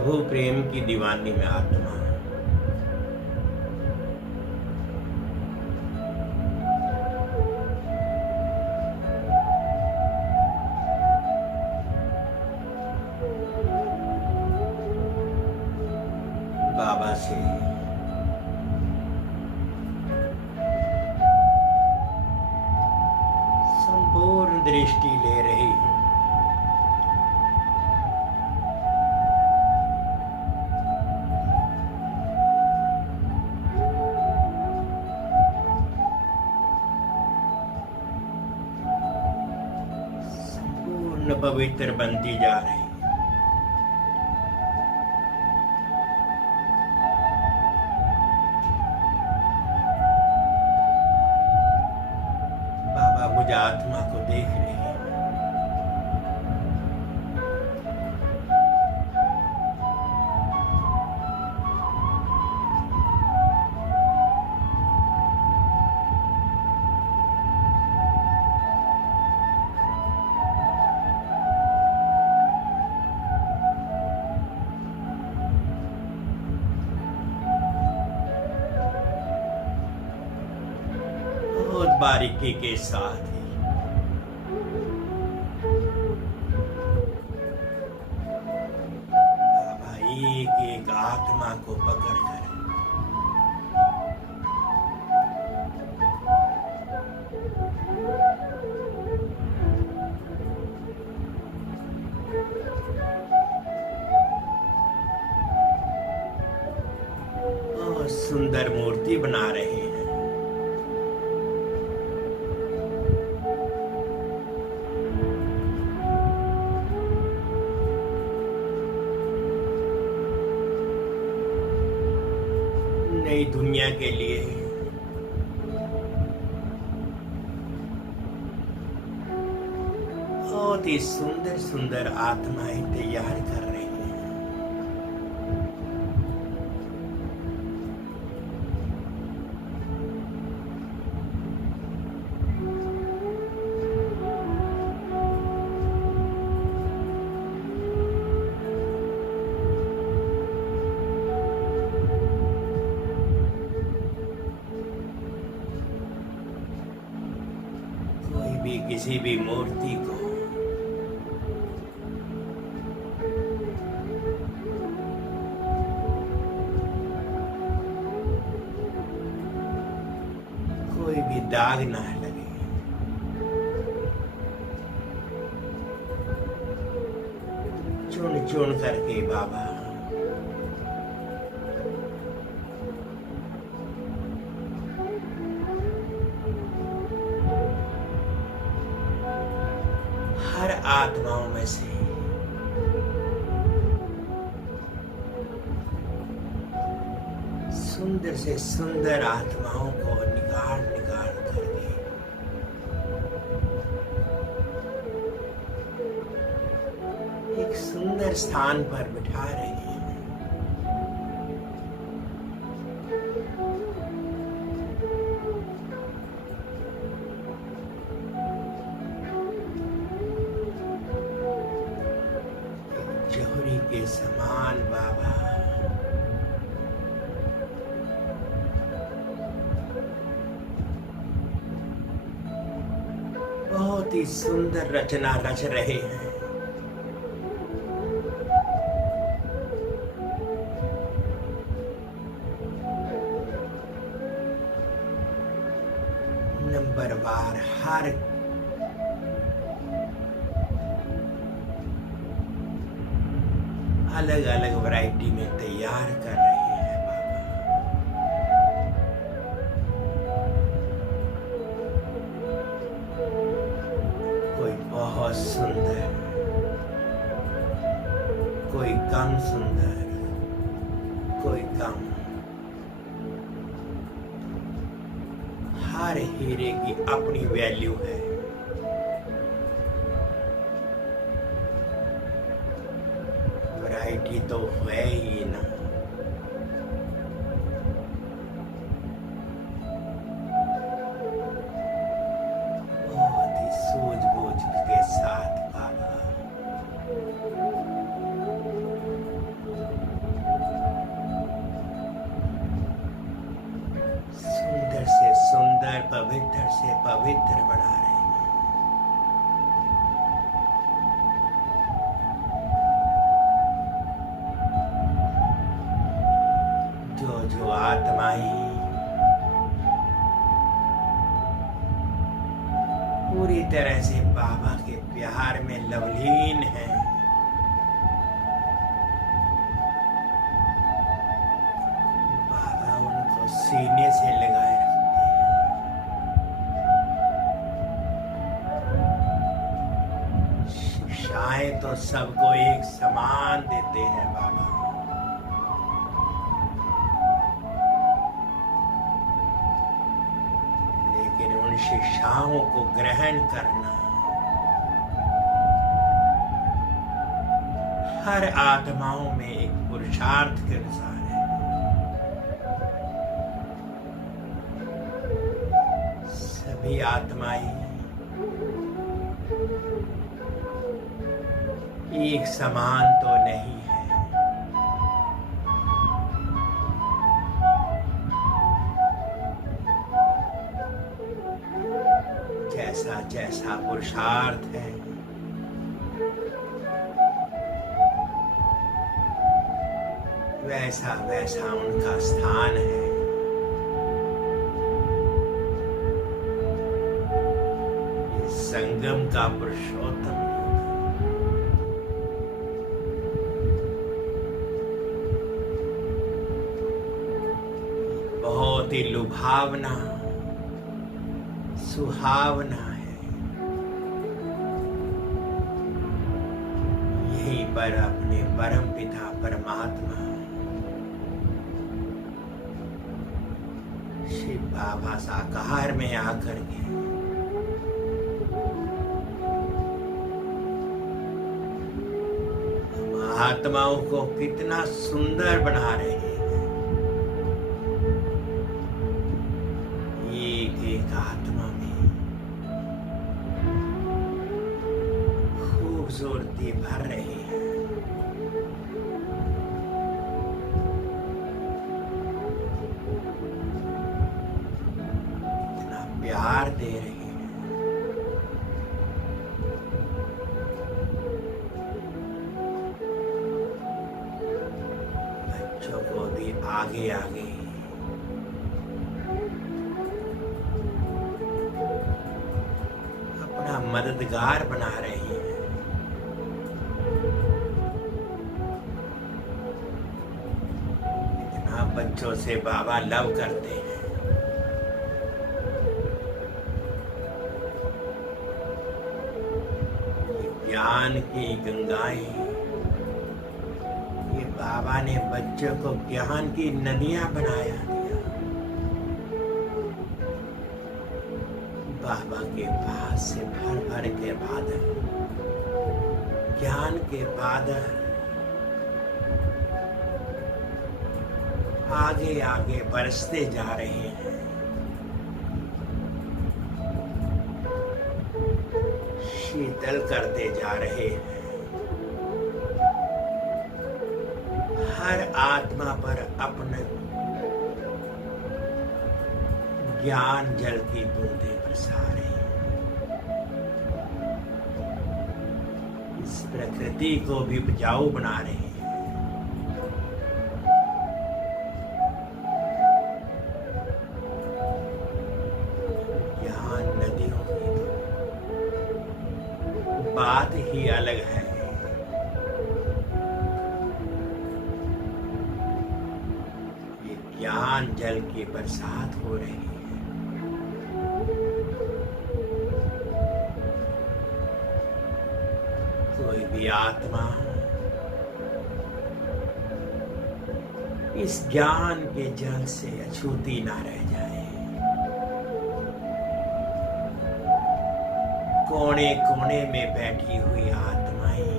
प्रभु प्रेम की दीवानी में आत्मा। बाबा से संपूर्ण दृष्टि ले रही हूं। संपूर्ण पवित्र बनती जा रही। मुझे आत्मा को देख रही है। बहुत बारीकी के साथ एक आत्मा को पकड़कर बहुत सुंदर मूर्ति बना रहे हैं। नई दुनिया के लिए बहुत ही सुंदर सुंदर आत्माएं तैयार कर रही हैं। किसी भी मूर्ति को कोई भी दाग ना लगे। चुन चुन करके बाबा हर आत्माओं में से सुंदर से सुंदर आत्माओं को निकाल निकाल करके एक सुंदर स्थान पर बिठा रही है। जोहरी के समान बाबा बहुत ही सुंदर रचना रच रहे हैं। नंबरवार हर अलग अलग वैरायटी में तैयार कर रहे हैं बाबा। कोई बहुत सुंदर, कोई कम सुंदर, कोई कम। हर हीरे की अपनी वैल्यू है। वैरायटी तो है ही ना। बहुत ही सूझबूझ के साथ बाबा अपवित्र से पवित्र बना रहे हैं। जो आत्माएं पूरी तरह से बाबा के प्यार में लवलीन है, बाबा उनको सीने से लगाए रखते हैं। शिक्षाएं तो सबको एक समान देते हैं बाबा, लेकिन उन शिक्षाओं को ग्रहण करना हर आत्माओं में एक पुरुषार्थ के अनुसार है। सभी आत्माएं एक समान तो नहीं है। जैसा जैसा पुरुषार्थ है, वैसा वैसा उनका स्थान है। ये संगम का पुरुषोत्तम बहुत ही लुभावना सुहावना है। यहीं पर अपने परम पिता परमात्मा शिव बाबा साकार में आकर के हम आत्माओं को कितना सुंदर बना रहे हैं। एक एक आत्मा में खूबसूरती भर रही है। इतना प्यार दे रही है। बच्चों को भी आगे आगे अपना मददगार बना रही है। इतना बच्चों से बाबा लव करते हैं। ये ज्ञान की गंगाएं, ये बाबा ने बच्चों को ज्ञान की नदियां बनाया दिया। बाबा के पास से भर भर के बादल, ज्ञान के बादल आगे आगे बरसते जा रहे हैं। शीतल करते जा रहे हैं। हर आत्मा पर अपने ज्ञान जल की बूंदें बरसा रहे हैं। इस प्रकृति को भी उपजाऊ बना रहे हैं। ज्ञान नदियों की तो बात ही अलग है। ये ज्ञान जल की बरसात हो रही है। कोई भी आत्मा इस ज्ञान के जल से अछूती ना रह जाए। कोने कोने में बैठी हुई आत्माएं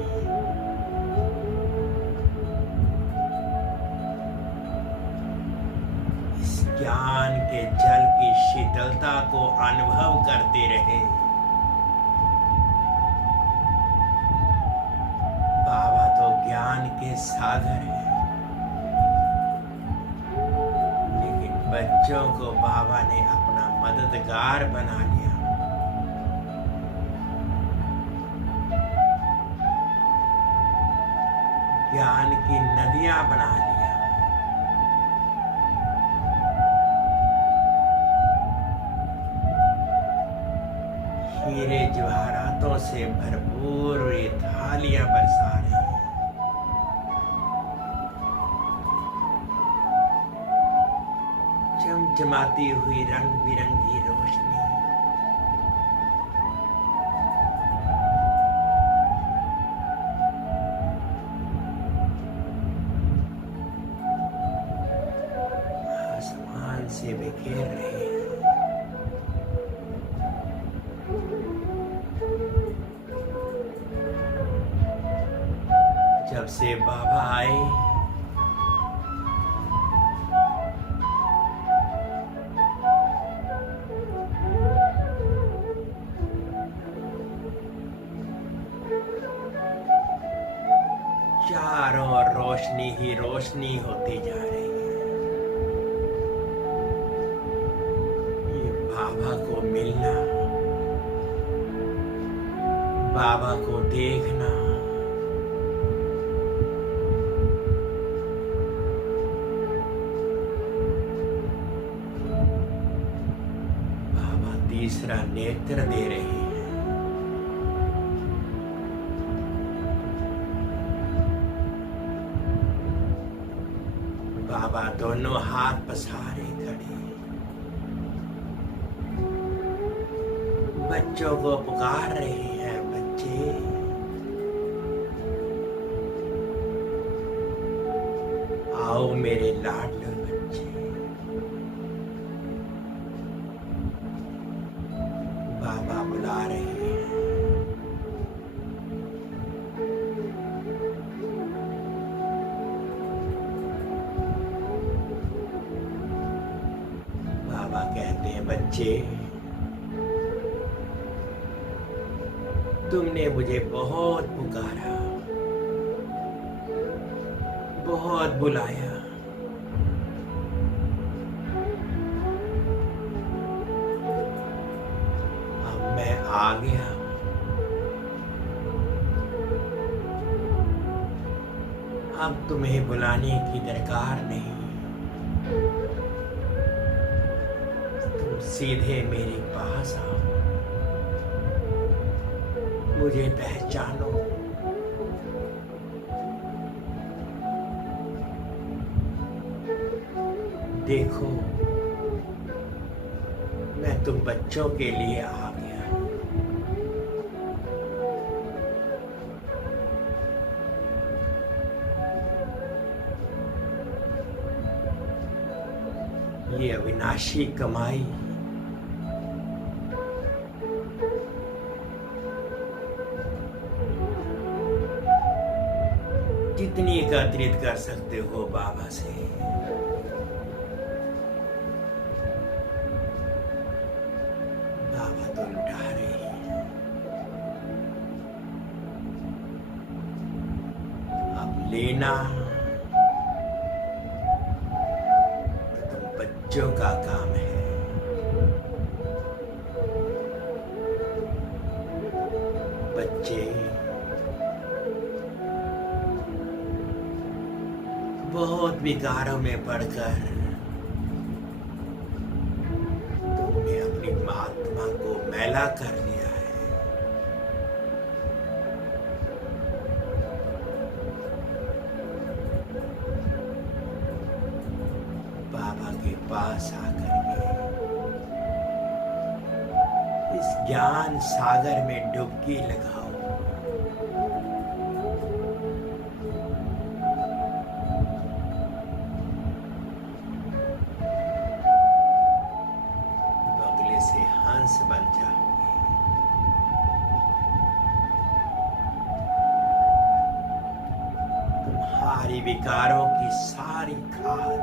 इस ज्ञान के जल की शीतलता को अनुभव करते रहे। बाबा तो ज्ञान के सागर हैं, लेकिन बच्चों को बाबा ने अपना मददगार बना लिया। ज्ञान की नदियां बना लिया। हीरे जवाहरातों से भरपूर ये थालियां बरसा रही हैं। चमचमाती हुई रंग बिरंगी रोशनी। आसमान से बिखेर रही है। जब से बाबा आए, चारों ओर रोशनी ही रोशनी होती जा रही है। ये बाबा को मिलना, बाबा को देखना, बाबा तीसरा नेत्र दे रहे हैं। बाबा दोनों हाथ पसारे खड़े, बच्चों को पुकार रहे हैं। बच्चे, आओ मेरे लाडले बच्चे। बाबा बुला रहे हैं। बाबा कहते हैं, बच्चे, तुमने मुझे बहुत पुकारा, बहुत बुलाया। अब मैं आ गया। अब तुम्हें बुलाने की दरकार नहीं। तुम सीधे मेरे पास आओ, मुझे पहचानो। देखो, मैं तुम बच्चों के लिए आ गया। ये अविनाशी कमाई जितनी एकत्रित कर सकते हो बाबा से, बाबा तो लुटा रहे हैं। अब लेना तो तुम बच्चों का काम है। बच्चे बहुत विकारों में पड़कर तुमने अपनी आत्मा को मैला कर लिया है। बाबा के पास आकर के इस ज्ञान सागर में डुबकी लगाओ। हंस बन जाओगे। तुम्हारी विकारों की सारी खाद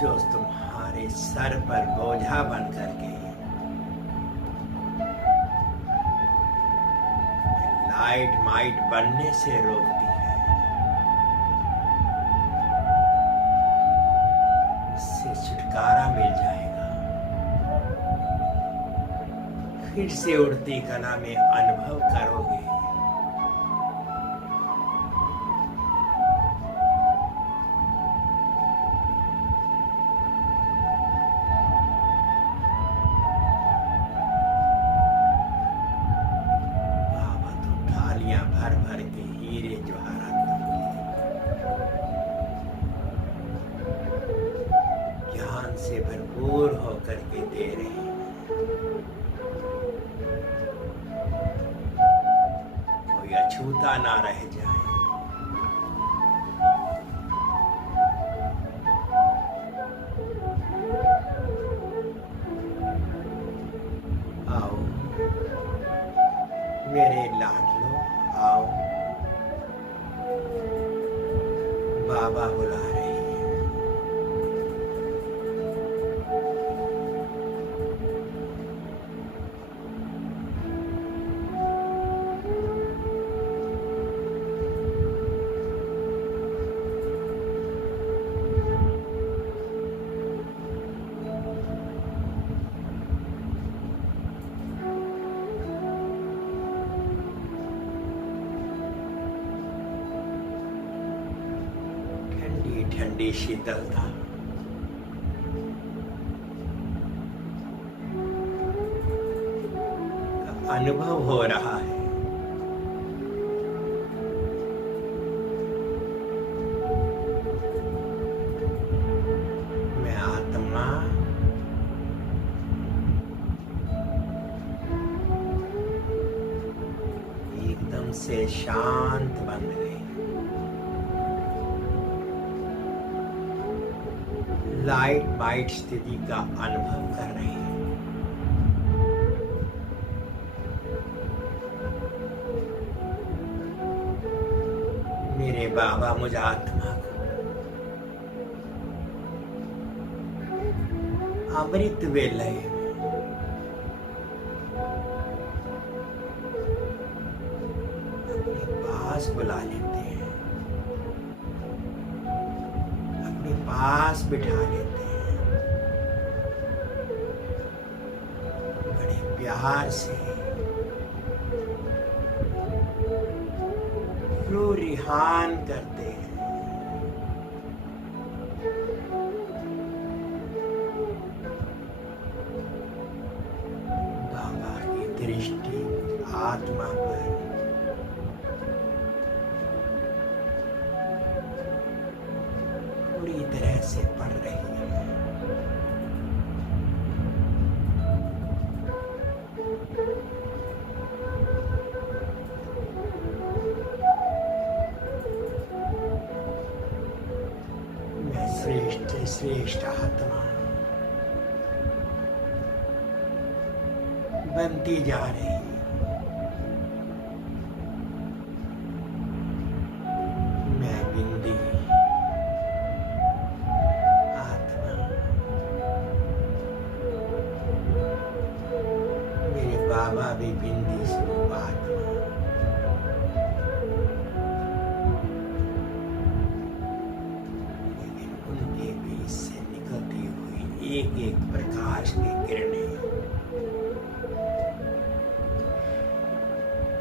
जो तुम्हारे सर पर बोझा बन करके लाइट माइट बनने से रोकती है, छुटकारा मिल जाएगा। फिर से उड़ती कला में अनुभव करोगे। बाबा तो थालियां भर भर के हीरे जवाहरात ज्ञान से भरपूर होकर के दे रहे हैं। कोई अछूता ना रह जाए। आओ मेरे लाडलो, आओ, बाबा बुला रहे हैं। ठंडी ठंडी शीतलता का अनुभव हो रहा है। मैं आत्मा एकदम से शांत बन गई। लाइट वाइट स्थिति का अनुभव कर रहे हैं। मेरे बाबा मुझ आत्मा को अमृत वेलय में अपने पास बुला लेते हैं, अपने पास बिठा लेते हैं। बड़े प्यार से रू रिहान करते हैं। बाबा की दृष्टि आत्मा पर पूरी तरह से पड़ रही है। मैं श्रेष्ठ श्रेष्ठ आत्मा बनती जा रही है। मैं बिंदी आत्मा, मेरे बाबा भी बिंदी स्वरूप आत्मा। लेकिन उनके बीच से निकलती हुई एक एक प्रकाश की किरणें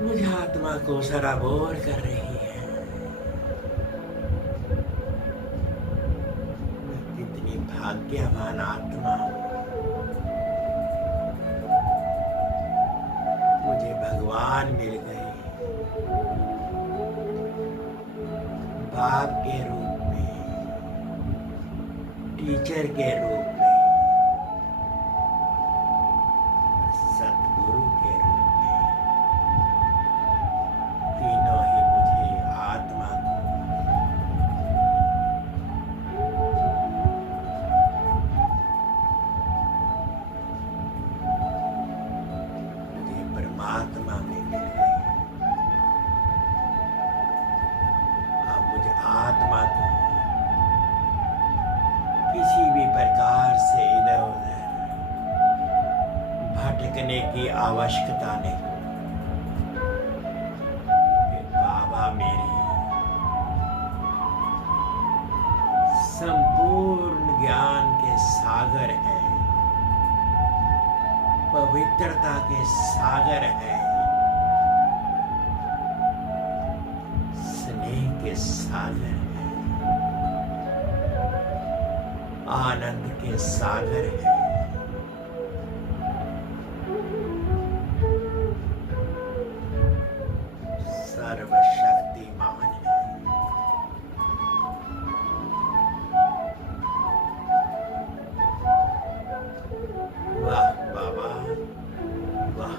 मुझे आत्मा को सराबोर कर रही है। मैं कितनी भाग्यवान आत्मा हूँ। मुझे भगवान मिल गए, बाप के रूप में, टीचर के रूप में, सतगुरु के रूप में। तीनों ही मुझे आत्मा को मुझे परमात्मा में मिल गए। अब मुझे आत्मा को किसी भी प्रकार से इधर उधर भटकने की आवश्यकता नहीं। बाबा मेरे संपूर्ण ज्ञान के साथ सागर है, पवित्रता के सागर है, स्नेह के सागर है, आनंद के सागर है। सर्वशक्तिमान है। वाह बाबा, वाह।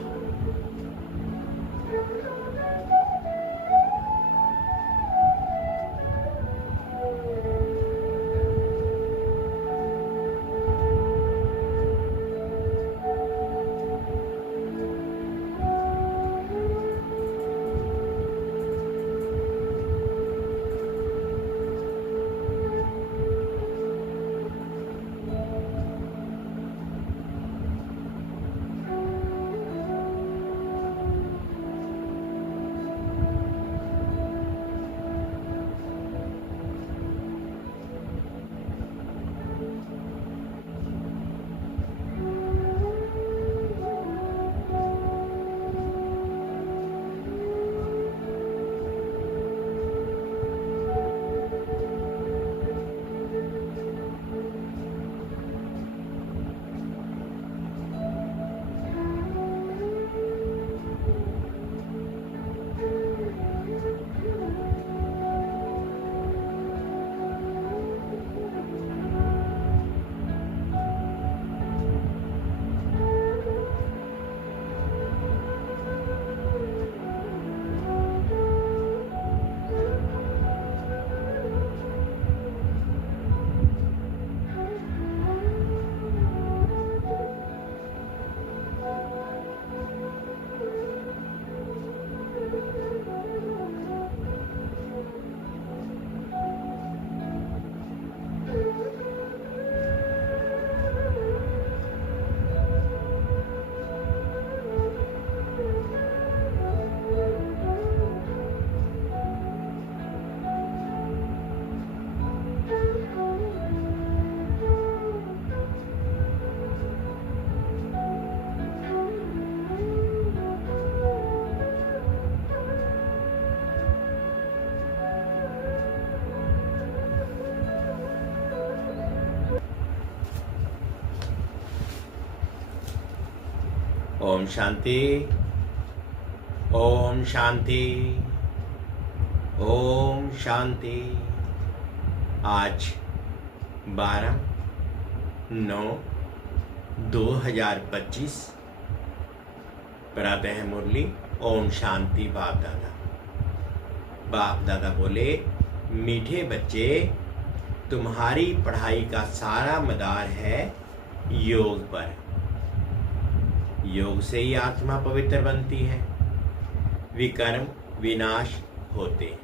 ओम शांति, ओम शांति, ओम शांति। आज 12/9/2025 प्रातः मुरली। ओम शांति। बाप दादा बोले, मीठे बच्चे, तुम्हारी पढ़ाई का सारा मदार है योग पर। योग से ही आत्मा पवित्र बनती है, विकर्म विनाश होते हैं।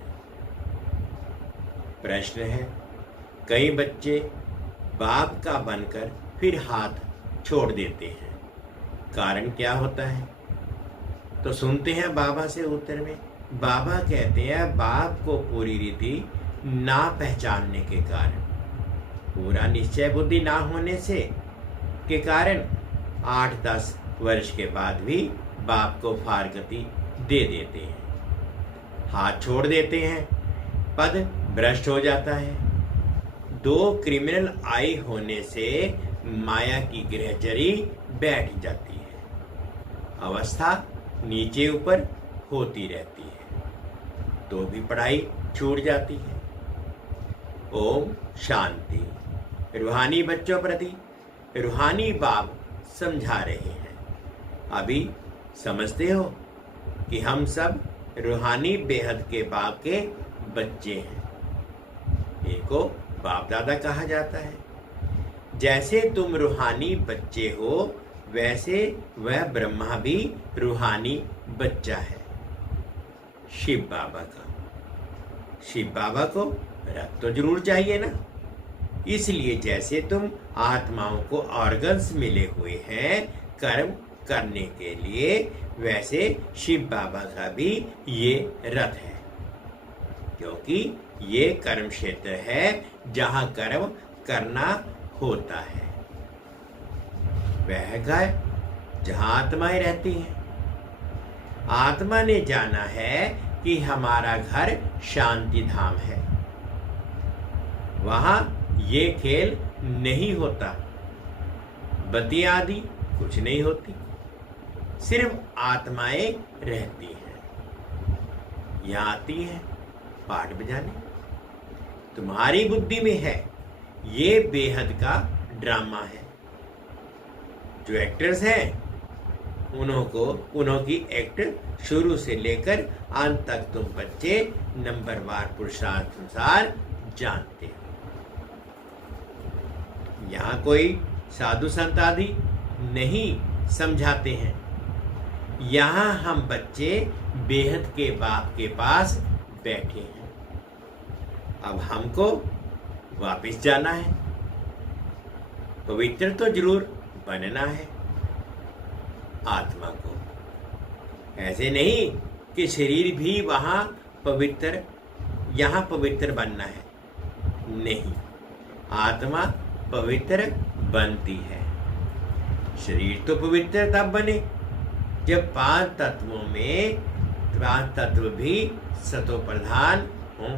प्रश्न है, कई बच्चे बाप का बनकर फिर हाथ छोड़ देते हैं, कारण क्या होता है? तो सुनते हैं बाबा से उत्तर में। बाबा कहते हैं, बाप को पूरी रीति ना पहचानने के कारण, पूरा निश्चय बुद्धि ना होने से के कारण 8-10 वर्ष के बाद भी बाप को फारगती दे देते हैं, हाथ छोड़ देते हैं, पद भ्रष्ट हो जाता है। 2 क्रिमिनल आई होने से माया की ग्रहचरी बैठ जाती है, अवस्था नीचे ऊपर होती रहती है, तो भी पढ़ाई छूट जाती है। ओम शांति। रूहानी बच्चों प्रति रूहानी बाप समझा रहे हैं। अभी समझते हो कि हम सब रूहानी बेहद के बाप के बच्चे हैं। इनको बाप दादा कहा जाता है। जैसे तुम रूहानी बच्चे हो, वैसे वह ब्रह्मा भी रूहानी बच्चा है, शिव बाबा का। शिव बाबा को रथ तो जरूर चाहिए ना, इसलिए जैसे तुम आत्माओं को ऑर्गन्स मिले हुए हैं कर्म करने के लिए, वैसे शिव बाबा का भी ये रथ है, क्योंकि ये कर्म क्षेत्र है जहां कर्म करना होता है। वह घर जहां आत्माएं रहती हैं। आत्मा ने जाना है कि हमारा घर शांति धाम है, वहां ये खेल नहीं होता, बत्ती आदि कुछ नहीं होती, सिर्फ आत्माएं रहती हैं। यहाँ आती हैं पाठ बजाने। तुम्हारी बुद्धि में है ये बेहद का ड्रामा है। जो एक्टर्स हैं उन्हों की एक्ट शुरू से लेकर अंत तक तुम बच्चे नंबरवार पुरुषार्थ अनुसार जानते हो। यहाँ कोई साधु संत आदि नहीं समझाते हैं। यहाँ हम बच्चे बेहद के बाप के पास बैठे हैं। अब हमको वापस जाना है, पवित्र तो जरूर बनना है आत्मा को। ऐसे नहीं कि शरीर भी वहां पवित्र, यहाँ पवित्र बनना है, नहीं, आत्मा पवित्र बनती है। शरीर तो पवित्र तब बने जब 5 तत्वों में 5 तत्व भी सतो प्रधान हों।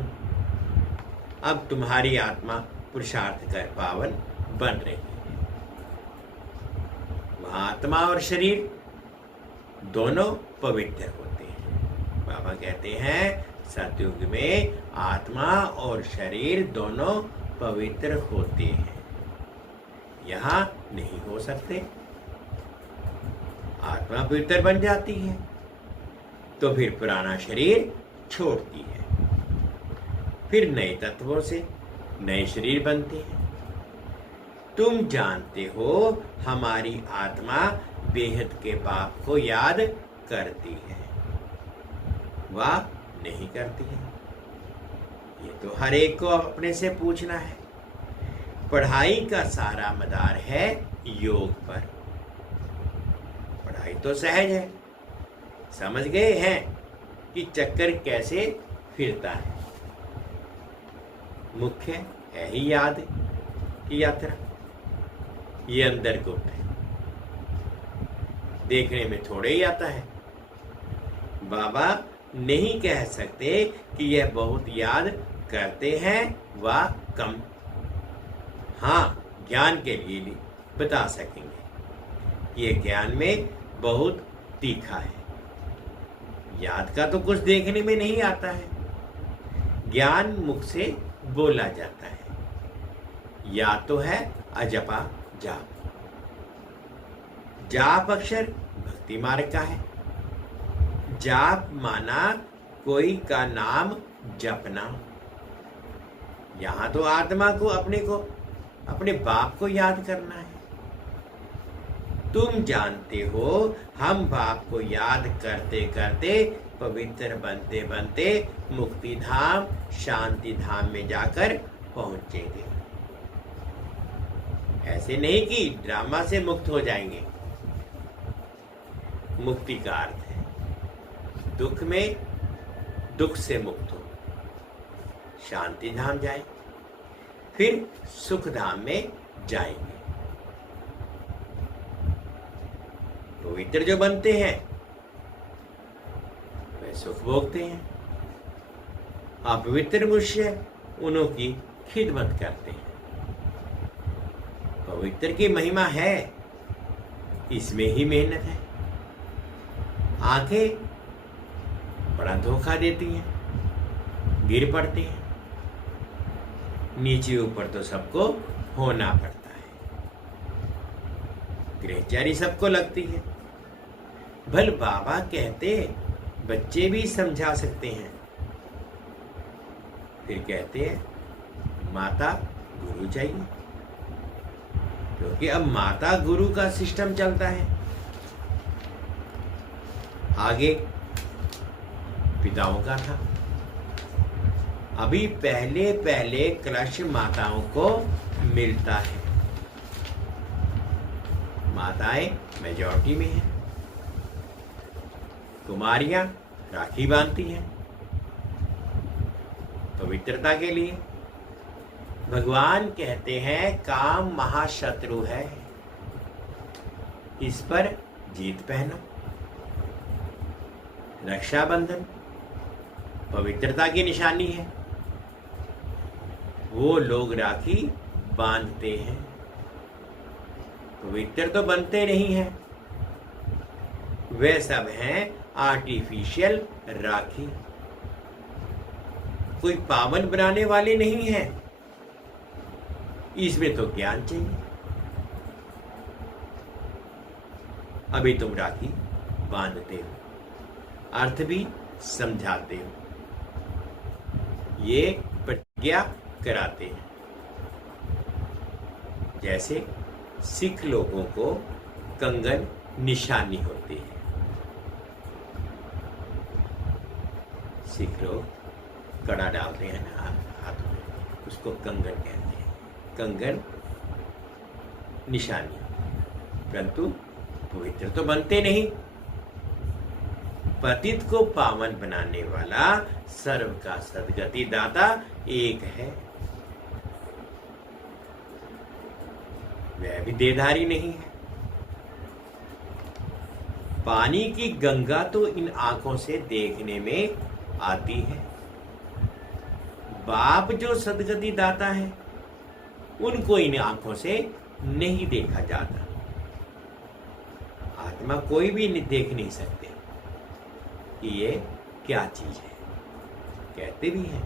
अब तुम्हारी आत्मा पुरुषार्थ कर पावन बन रही है। वह आत्मा और शरीर दोनों पवित्र होते हैं। बाबा कहते हैं सतयुग में आत्मा और शरीर दोनों पवित्र होते हैं, यहाँ नहीं हो सकते। आत्मा पवित्र बन जाती है तो फिर पुराना शरीर छोड़ती है, फिर नए तत्वों से नए शरीर बनते हैं। तुम जानते हो हमारी आत्मा बेहद के बाप को याद करती है, वह नहीं करती है। ये तो हर एक को अपने से पूछना है। पढ़ाई का सारा मदार है योग पर। पढ़ाई तो सहज है, समझ गए हैं कि चक्कर कैसे फिरता है। मुख्य है ही याद की यात्रा। ये अंदर गुप्त है, देखने में थोड़े ही आता है। बाबा नहीं कह सकते कि यह बहुत याद करते हैं व कम। हाँ, ज्ञान के लिए बता सकेंगे ये ज्ञान में बहुत तीखा है। याद का तो कुछ देखने में नहीं आता है, ज्ञान मुख से बोला जाता है। या तो है अजपा जाप। जाप अक्षर भक्ति मार्ग का है। जाप माना कोई का नाम जपना। यहां तो आत्मा को अपने बाप को याद करना है। तुम जानते हो हम बाप को याद करते करते पवित्र बनते बनते मुक्ति धाम शांति धाम में जाकर पहुंचेंगे। ऐसे नहीं कि ड्रामा से मुक्त हो जाएंगे। मुक्ति का अर्थ है दुख में दुख से मुक्त हो, शांति धाम जाए, फिर सुख धाम में जाएंगे। पवित्र जो बनते हैं वे सुख भोगते हैं। अपवित्र मनुष्य उन्हों की खिदमत करते हैं। पवित्र की महिमा है, इसमें ही मेहनत है। आंखें बड़ा धोखा देती हैं, गिर पड़ती हैं। नीचे ऊपर तो सबको होना पड़ता है। गृहचारी सबको लगती है। भल बाबा कहते बच्चे भी समझा सकते हैं। फिर कहते हैं माता गुरु चाहिए, क्योंकि अब माता गुरु का सिस्टम चलता है। आगे पिताओं का था, अभी पहले पहले कलश माताओं को मिलता है। माताएं मेजॉरिटी में हैं। कुमारियां राखी बांधती हैं पवित्रता के लिए। भगवान कहते हैं काम महाशत्रु है। इस पर जीत पहनो। रक्षाबंधन पवित्रता की निशानी है। वो लोग राखी बांधते हैं, पवित्र तो बनते नहीं हैं। वे सब हैं आर्टिफिशियल राखी, कोई पावन बनाने वाले नहीं हैं। इसमें तो ज्ञान चाहिए। अभी तुम राखी बांधते हो, अर्थ भी समझाते हो, ये प्रतिज्ञा कराते हैं। जैसे सिख लोगों को कंगन निशानी होती है। सिख लोग कड़ा डालते हैं ना हाथ में, उसको कंगन कहते हैं। कंगन निशानी, परंतु पवित्र तो बनते नहीं। पतित को पावन बनाने वाला सर्व का सद्गति दाता एक है, वह भी देहधारी नहीं है। पानी की गंगा तो इन आंखों से देखने में आती है। बाप जो सद्गति दाता है, उनको इन आंखों से नहीं देखा जाता। आत्मा कोई भी देख नहीं सकते कि ये क्या चीज है। कहते भी हैं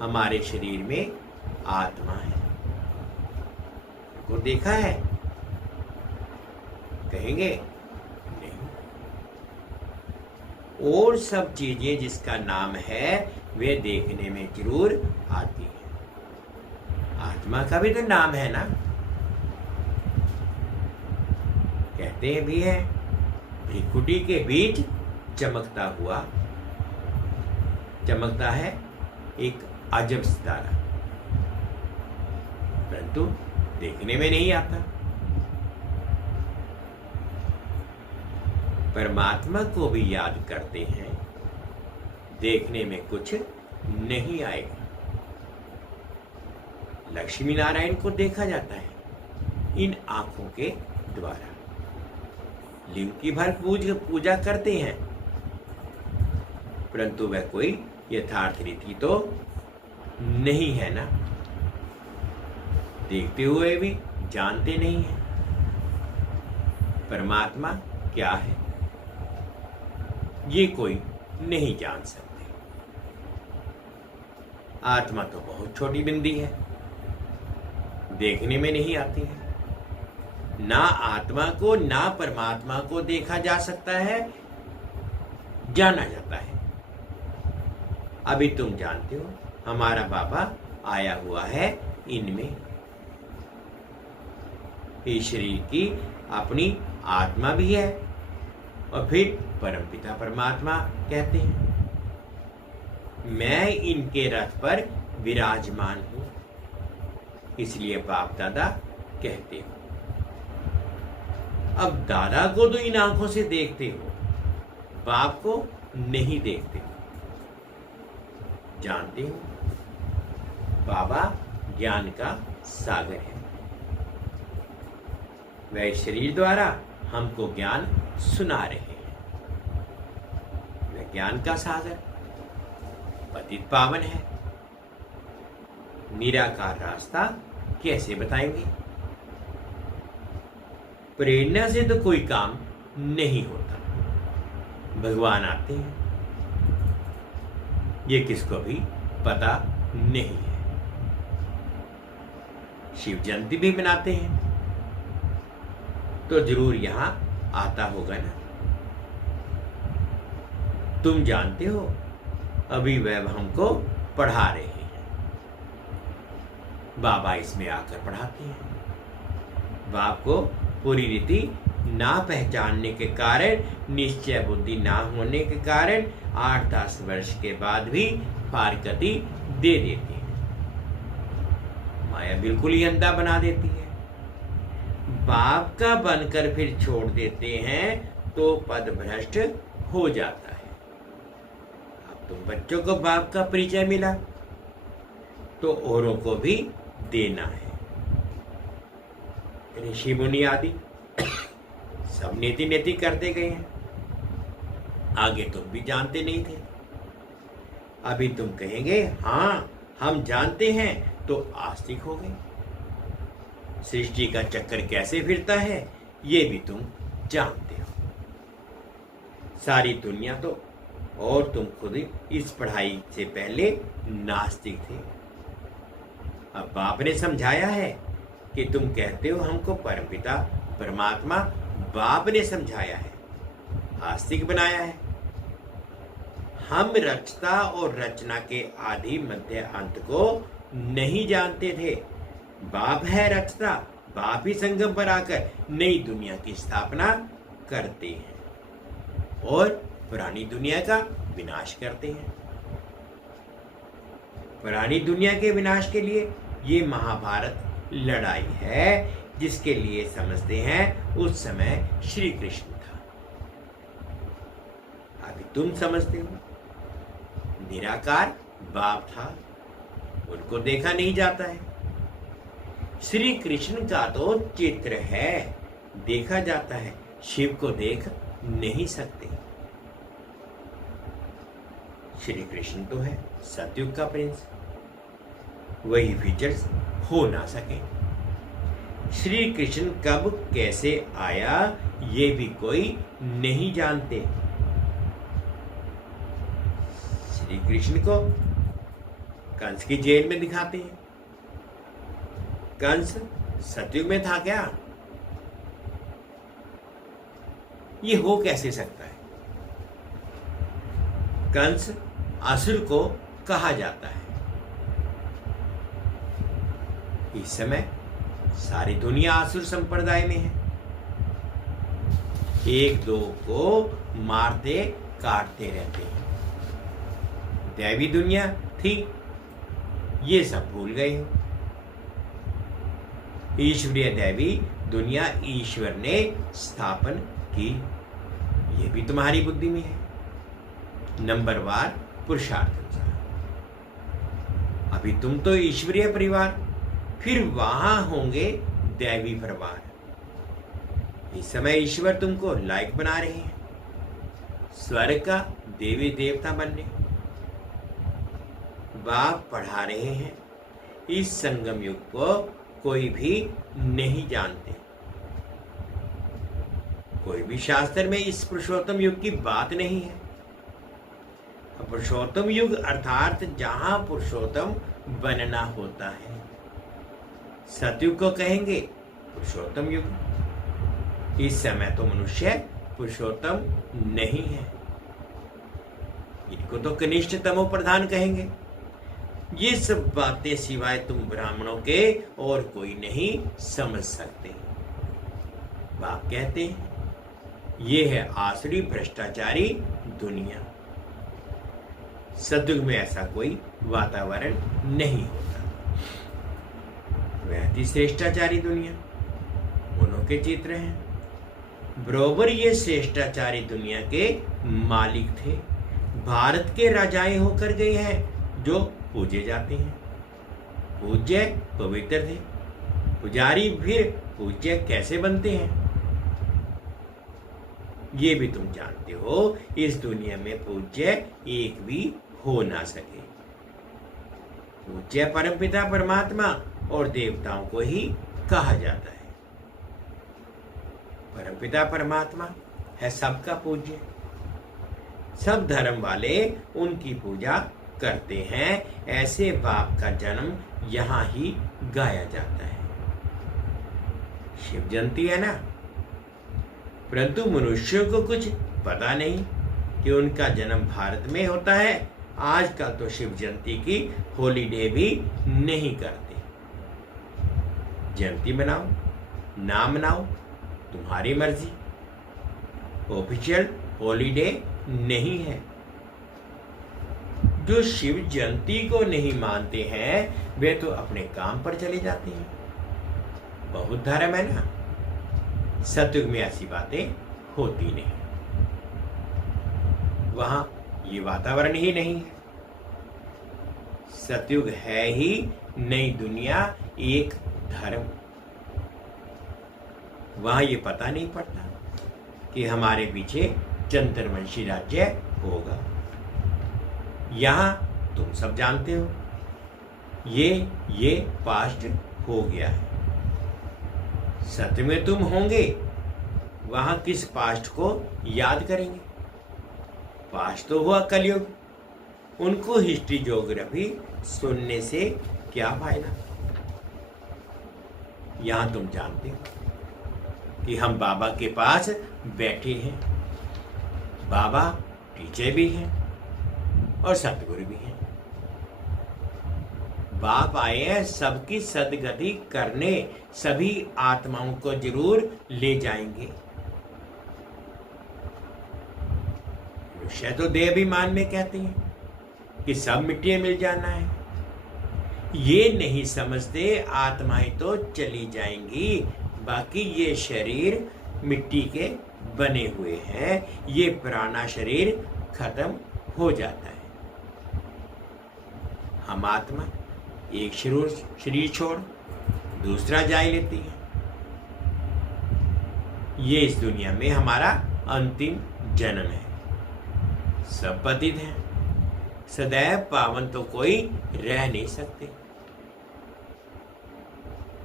हमारे शरीर में आत्मा है, को देखा है? कहेंगे नहीं। और सब चीजें जिसका नाम है वे देखने में जरूर आती है। आत्मा का भी तो नाम है ना। कहते भी है भ्रिकुटी के बीच चमकता है एक अजब सितारा, परंतु देखने में नहीं आता। परमात्मा को भी याद करते हैं, देखने में कुछ नहीं आएगा। लक्ष्मी नारायण को देखा जाता है इन आंखों के द्वारा। लिंग की भर पूजा करते हैं, परंतु वह कोई यथार्थ रीति तो नहीं है ना। देखते हुए भी जानते नहीं है परमात्मा क्या है, ये कोई नहीं जान सकते। आत्मा तो बहुत छोटी बिंदी है, देखने में नहीं आती है। ना आत्मा को ना परमात्मा को देखा जा सकता है, जाना जाता है। अभी तुम जानते हो हमारा बाबा आया हुआ है इनमें। इस शरीर की अपनी आत्मा भी है और फिर परमपिता परमात्मा कहते हैं। मैं इनके रथ पर विराजमान हूं, इसलिए बाप दादा कहते हो। अब दादा को तो इन आंखों से देखते हो, बाप को नहीं देखते हो। जानते हो बाबा ज्ञान का सागर है। वह शरीर द्वारा हमको ज्ञान सुना रहे हैं। वह ज्ञान का सागर पतित पावन है। निराकार रास्ता कैसे बताएंगे? प्रेरणा से तो कोई काम नहीं होता। भगवान आते हैं, ये किसको भी पता नहीं है। शिव जयंती भी मनाते हैं, तो जरूर यहां आता होगा ना। तुम जानते हो अभी वह हमको पढ़ा रहे हैं। बाबा इसमें आकर पढ़ाते हैं। बाप को पूरी रीति ना पहचानने के कारण, निश्चय बुद्धि ना होने के कारण 8-10 वर्ष के बाद भी फारकती दे देती है। माया बिल्कुल ही अंधा बना देती है। बाप का बनकर फिर छोड़ देते हैं तो पद भ्रष्ट हो जाता है। अब तुम बच्चों को बाप का परिचय मिला तो औरों को भी देना है। ऋषि मुनि आदि सब नेति नेति करते गए हैं। आगे तुम भी जानते नहीं थे, अभी तुम कहेंगे हाँ हम जानते हैं, तो आस्तिक हो गए। सृष्टि का चक्कर कैसे फिरता है ये भी तुम जानते हो। सारी दुनिया तो, और तुम खुद इस पढ़ाई से पहले नास्तिक थे। अब बाप ने समझाया है कि तुम कहते हो हमको परमपिता परमात्मा, बाप ने समझाया है, आस्तिक बनाया है। हम रचता और रचना के आदि मध्य अंत को नहीं जानते थे। बाप है रचता, बाप ही संगम पर आकर नई दुनिया की स्थापना करते हैं और पुरानी दुनिया का विनाश करते हैं। पुरानी दुनिया के विनाश के लिए ये महाभारत लड़ाई है, जिसके लिए समझते हैं उस समय श्री कृष्ण था। अभी तुम समझते हो निराकार बाप था, उनको देखा नहीं जाता है। श्री कृष्ण का तो चित्र है, देखा जाता है, शिव को देख नहीं सकते। श्री कृष्ण तो है सतयुग का प्रिंस, वही फीचर्स हो ना सके। श्री कृष्ण कब कैसे आया ये भी कोई नहीं जानते। श्री कृष्ण को कंस की जेल में दिखाते हैं। कंस सतयुग में था क्या? ये हो कैसे सकता है? कंस असुर को कहा जाता है। इस समय सारी दुनिया असुर संप्रदाय में है, एक दो को मारते काटते रहते हैं। दैवी दुनिया थी, ये सब भूल गए हो। ईश्वरीय दैवी दुनिया ईश्वर ने स्थापन की, ये भी तुम्हारी बुद्धि में है, नंबरवार पुरुषार्थ अनुसार। अभी तुम तो ईश्वरीय परिवार, फिर वहां होंगे दैवी परिवार। इस समय ईश्वर तुमको लायक बना रहे हैं स्वर्ग का देवी देवता बनने। बाप पढ़ा रहे हैं, इस संगम युग को कोई भी नहीं जानते। कोई भी शास्त्र में इस पुरुषोत्तम युग की बात नहीं है। पुरुषोत्तम युग अर्थात जहां पुरुषोत्तम बनना होता है। सतयुग को कहेंगे पुरुषोत्तम युग। इस समय तो मनुष्य पुरुषोत्तम नहीं है, इनको तो कनिष्ठ तमो प्रधान कहेंगे। ये सब बातें सिवाय तुम ब्राह्मणों के और कोई नहीं समझ सकते। बाप कहते हैं ये है आसुरी भ्रष्टाचारी दुनिया। सतयुग में ऐसा कोई वातावरण नहीं होता। वह थी श्रेष्ठाचारी दुनिया, उन्होंने चित्र हैं। बरोबर ये श्रेष्ठाचारी दुनिया के मालिक थे, भारत के राजाएं होकर गए हैं जो पूजे जाते हैं। पूज्य पवित्र थे, पुजारी फिर पूज्य कैसे बनते हैं ये भी तुम जानते हो। इस दुनिया में पूज्य एक भी हो ना सके। पूज्य परमपिता परमात्मा और देवताओं को ही कहा जाता है। परमपिता परमात्मा है सबका पूज्य, सब धर्म वाले उनकी पूजा करते हैं। ऐसे बाप का जन्म यहां ही गाया जाता है। शिव जयंती है ना, परंतु मनुष्यों को कुछ पता नहीं कि उनका जन्म भारत में होता है। आजकल तो शिव जयंती की हॉलीडे भी नहीं करते। जयंती मनाओ ना मनाओ तुम्हारी मर्जी, ऑफिशियल हॉलीडे नहीं है। जो शिव जयंती को नहीं मानते हैं वे तो अपने काम पर चले जाते हैं। बहुत धर्म है ना। सतयुग में ऐसी बातें होती नहीं, वहां ये वातावरण ही नहीं है। सतयुग है ही नई दुनिया, एक धर्म, वहां ये पता नहीं पड़ता। कि हमारे पीछे चंद्रवंशी राज्य होगा। यहाँ तुम सब जानते हो ये पास्ट हो गया है। सत्य में तुम होंगे, वहां किस पास्ट को याद करेंगे? पास्ट तो हुआ कलयुग, उनको हिस्ट्री ज्योग्राफी सुनने से क्या फायदा? यहां तुम जानते हो कि हम बाबा के पास बैठे हैं। बाबा टीचर भी हैं और सतगुरु भी हैं। बाप आए हैं सबकी सदगति करने, सभी आत्माओं को जरूर ले जाएंगे। मनुष्य तो देहाभिमान में कहते हैं कि सब मिट्टी में मिल जाना है। ये नहीं समझते आत्माएं तो चली जाएंगी, बाकी ये शरीर मिट्टी के बने हुए हैं, ये पुराना शरीर खत्म हो जाता है। हम आत्मा एक शरीर छोड़ दूसरा जा लेती है। ये इस दुनिया में हमारा अंतिम जन्म है। सब पतित हैं, सदैव पावन तो कोई रह नहीं सकते।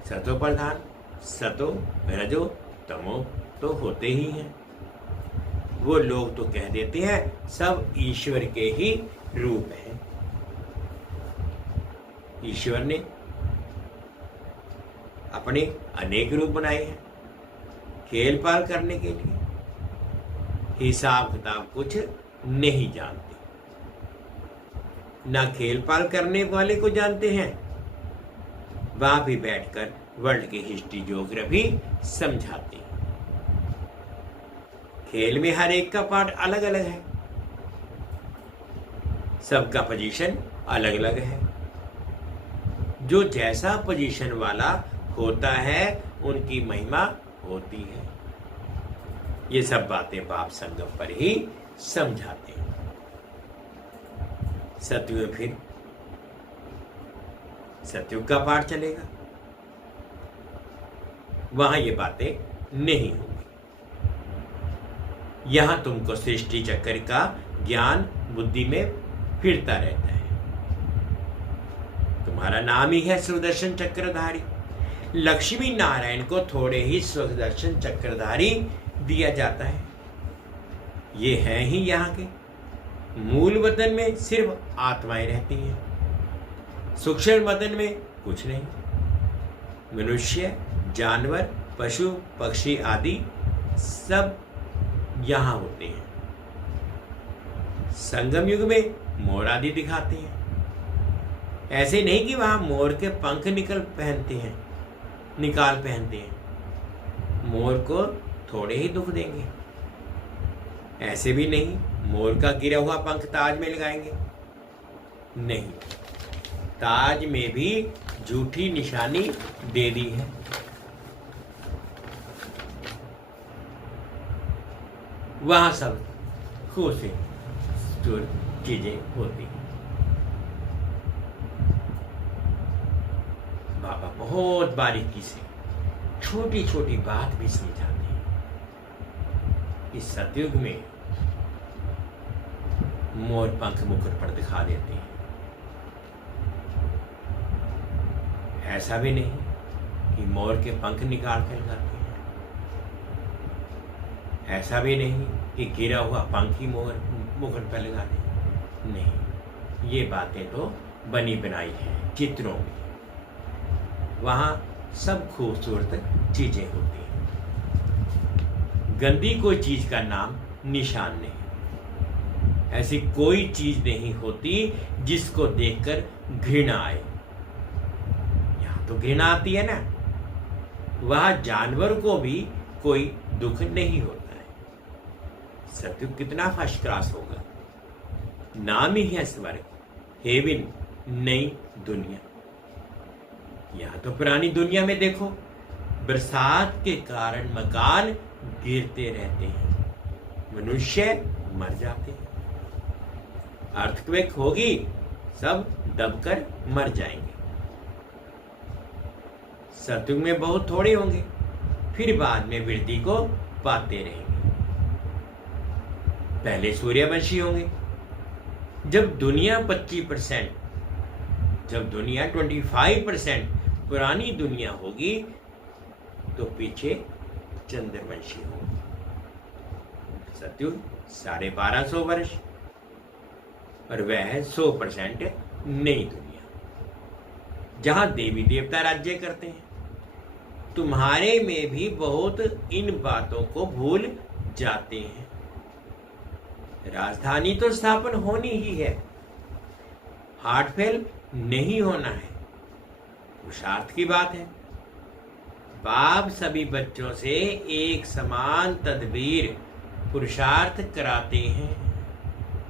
सतो प्रधान, सतो रजो तमो तो होते ही हैं। वो लोग तो कह देते हैं सब ईश्वर के ही रूप हैं। ईश्वर ने अपने अनेक रूप बनाए हैं खेल पाल करने के लिए। हिसाब किताब कुछ नहीं जानते, ना खेल पाल करने वाले को जानते हैं, वहां भी बैठकर वर्ल्ड की हिस्ट्री ज्योग्राफी समझाते हैं। खेल में हर एक का पार्ट अलग अलग है, सबका पोजीशन अलग अलग है। जो जैसा पोजीशन वाला होता है उनकी महिमा होती है। ये सब बातें बाप संगम पर ही समझाते हैं। सतयुग फिर सतयुग का पाठ चलेगा, वहां ये बातें नहीं होंगी। यहां तुमको सृष्टि चक्र का ज्ञान बुद्धि में फिरता रहता है। तुम्हारा नाम ही है सुदर्शन चक्रधारी। लक्ष्मी नारायण को थोड़े ही सुदर्शन चक्रधारी दिया जाता है। ये हैं ही यहाँ के। मूल वतन में सिर्फ आत्माएं रहती हैं, सूक्ष्म वतन में कुछ नहीं। मनुष्य, जानवर, पशु पक्षी आदि सब यहाँ होते हैं। संगम युग में मोर आदि दिखाते हैं। ऐसे नहीं कि वहां मोर के पंख निकाल पहनते हैं। मोर को थोड़े ही दुख देंगे। ऐसे भी नहीं मोर का गिरा हुआ पंख ताज में लगाएंगे, नहीं। ताज में भी झूठी निशानी दे दी है। वहां सब खूब से चीजें होती हैं। बाबा बहुत बारीकी से छोटी छोटी बात भी समझाते हैं। इस सतयुग में मोर पंख मुकुट पर दिखा देते हैं। ऐसा भी नहीं कि मोर के पंख निकाल कर लगाते हैं। ऐसा भी नहीं कि गिरा हुआ पंख ही मोर मुकुट पर लगा दें। नहीं, ये बातें तो बनी बनाई हैं चित्रों में। वहां सब खूबसूरत चीजें होती हैं। गंदी कोई चीज का नाम निशान नहीं। ऐसी कोई चीज नहीं होती जिसको देखकर घृणा आए। यहां तो घृणा आती है ना, वहां जानवर को भी कोई दुख नहीं होता है। सतयुग कितना फर्स्ट क्लास होगा। नाम ही है स्वर्ग, हेवन, नई दुनिया। यहां तो पुरानी दुनिया में देखो, बरसात के कारण मकान गिरते रहते हैं, मनुष्य मर जाते हैं। अर्थक्वेक होगी, सब दबकर मर जाएंगे। सतयुग में बहुत थोड़े होंगे, फिर बाद में वृद्धि को पाते रहेंगे। पहले सूर्यवंशी होंगे। जब दुनिया 25%, जब दुनिया 25% पुरानी दुनिया होगी तो पीछे चंद्रवंशी होगी। सतयुग 1250 वर्ष और वह है 100% नई दुनिया, जहां देवी देवता राज्य करते हैं। तुम्हारे में भी बहुत इन बातों को भूल जाते हैं। राजधानी तो स्थापन होनी ही है, हार्ट फेल नहीं होना है, पुरुषार्थ की बात है। बाप सभी बच्चों से एक समान तदबीर पुरुषार्थ कराते हैं।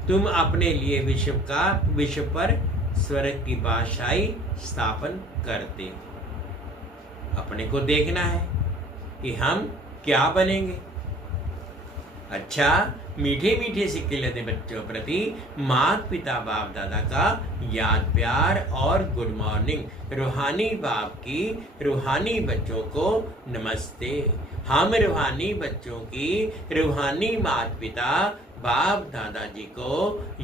तुम अपने लिए विश्व पर स्वर्ग की बादशाही स्थापन करते हो। अपने को देखना है कि हम क्या बनेंगे। अच्छा, मीठे मीठे सिक्के लदे बच्चों प्रति माता पिता बाप दादा का याद प्यार और गुड मॉर्निंग। रूहानी बाप की रूहानी बच्चों को नमस्ते। हम रूहानी बच्चों की रूहानी माता पिता बाप दादाजी को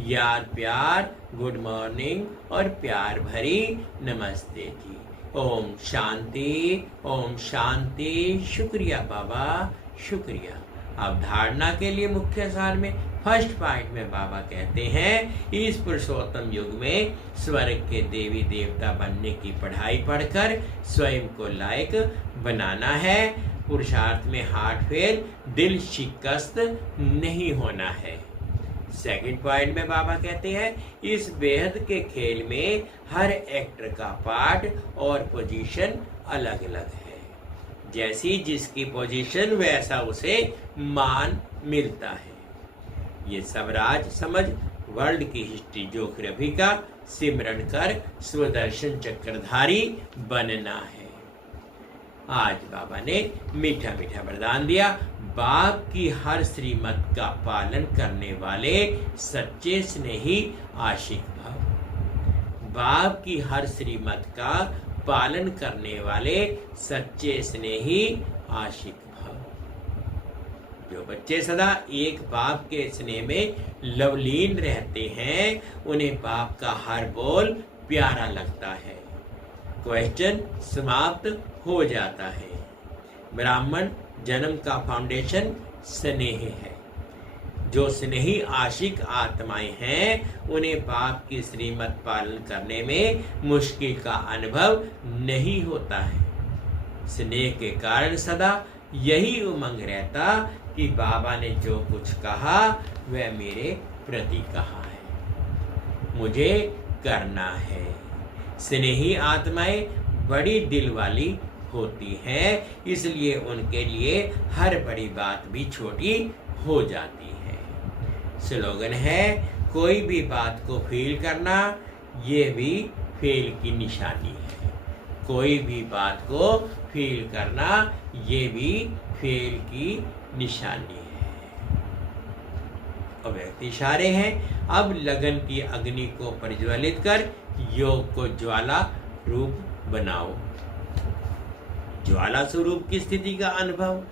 याद प्यार, गुड मॉर्निंग और प्यार भरी नमस्ते जी। ओम शांति, ओम शांति। शुक्रिया बाबा, शुक्रिया। अब धारणा के लिए मुख्य सार में फर्स्ट पॉइंट में बाबा कहते हैं, इस पुरुषोत्तम युग में स्वर्ग के देवी देवता बनने की पढ़ाई पढ़कर स्वयं को लायक बनाना है। पुरुषार्थ में हार्ट फेल, दिल शिकस्त नहीं होना है। सेकंड पॉइंट में बाबा कहते हैं, इस बेहद के खेल में हर एक्टर का पार्ट और पोजीशन अलग अलग है। जैसी जिसकी पोजीशन वैसा उसे मान मिलता है। ये सब राज समझ वर्ल्ड की हिस्ट्री ज्योग्राफी का सिमरन कर स्वदर्शन चक्रधारी बनना है। आज बाबा ने मीठा मीठा वरदान दिया, बाप की हर श्रीमत का पालन करने वाले सच्चे स्नेही आशिक भव। बाप की हर श्रीमत का पालन करने वाले सच्चे स्नेही आशिक भव। जो बच्चे सदा एक बाप के स्नेह में लवलीन रहते हैं, उन्हें बाप का हर बोल प्यारा लगता है। क्वेश्चन समाप्त हो जाता है। ब्राह्मण जन्म का फाउंडेशन स्नेह है। जो स्नेही आशिक आत्माएं हैं, उन्हें बाप की श्रीमत पालन करने में मुश्किल का अनुभव नहीं होता है। स्नेह के कारण सदा यही उमंग रहता कि बाबा ने जो कुछ कहा वह मेरे प्रति कहा है, मुझे करना है। स्नेही आत्माएं बड़ी दिल वाली होती हैं, इसलिए उनके लिए हर बड़ी बात भी छोटी हो जाती है। स्लोगन है, कोई भी बात को फील करना ये भी फेल की निशानी है। कोई भी बात को फील करना ये भी फेल की निशानी है। अव्यक्त इशारे हैं। अब लगन की अग्नि को प्रज्वलित कर योग को ज्वाला रूप बनाओ। ज्वाला स्वरूप की स्थिति का अनुभव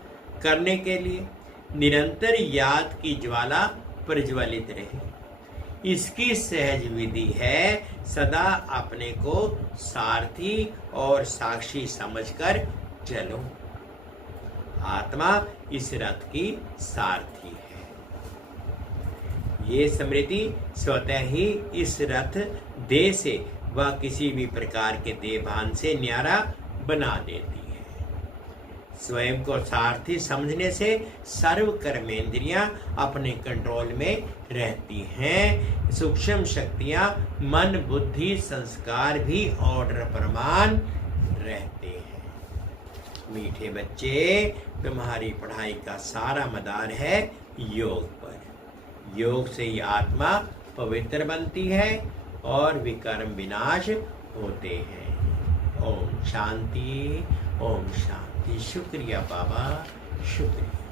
करने के लिए निरंतर याद की ज्वाला प्रज्वलित रहे। इसकी सहज विधि है, सदा अपने को सारथी और साक्षी समझकर चलो। आत्मा इस रथ की सारथी है। ये स्मृति स्वतः ही इस रथ देह से व किसी भी प्रकार के देहभान से न्यारा बना देती है। स्वयं को सारथी समझने से सर्व कर्मेंद्रियां अपने कंट्रोल में रहती हैं। सूक्ष्म शक्तियां मन, बुद्धि, संस्कार भी ऑर्डर प्रमाण रहते हैं। मीठे बच्चे, तुम्हारी पढ़ाई का सारा मदार है योग पर। योग से ही आत्मा पवित्र बनती है और विकर्म विनाश होते हैं। ओम शांति, ओम शांति। शुक्रिया बाबा, शुक्रिया।